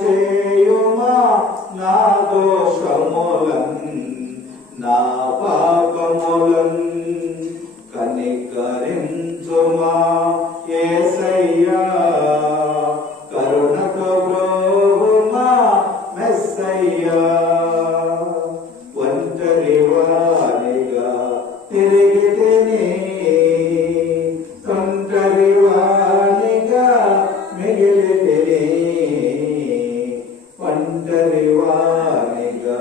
చేయుమా నా దోషములన్ నా పాపములన్ కనికరించుమా యేసయ్యా కరుణతో బ్రోవుమా మెస్సయ్యా ఒంటరి వానిగా తిరిగితిని ఒంటరి వానిగా మిగిలితిని ఒంటరి వానిగా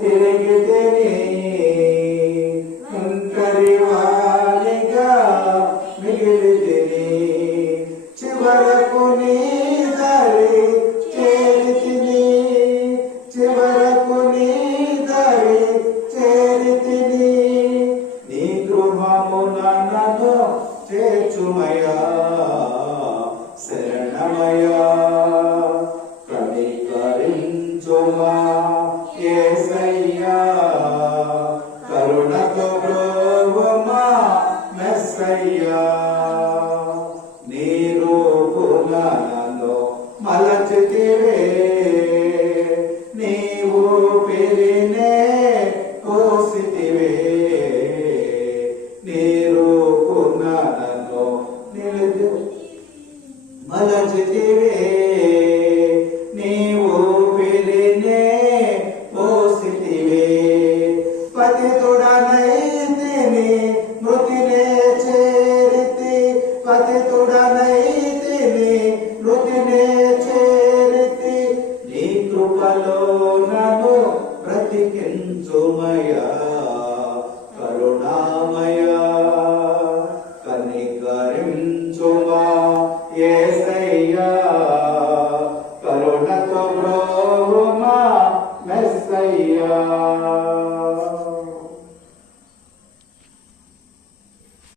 తిరిగితిని ఒంటరి వానిగా మిగిలితిని చివరకు నీ దారి చేరితిని చివరకు నీ దారి చేరితిని నీ గృహమున నన్ను చేర్చుమయా శరణమయా కనికరించుమా యేసయ్యా కరుణతో బ్రోవుమా మెస్సయ్యా నీ రూపున నన్ను మలచితివే నీ ఊపిరినే పోసితివే నీ రూపున నన్ను మలచితివే నీ ఊపిరినే పోసితివే పతితుడనైతిని మృతినే చేరితి పతితుడనైతిని మృతినే చేరితి నీ కృపలో నన్ను బ్రతికించుమయా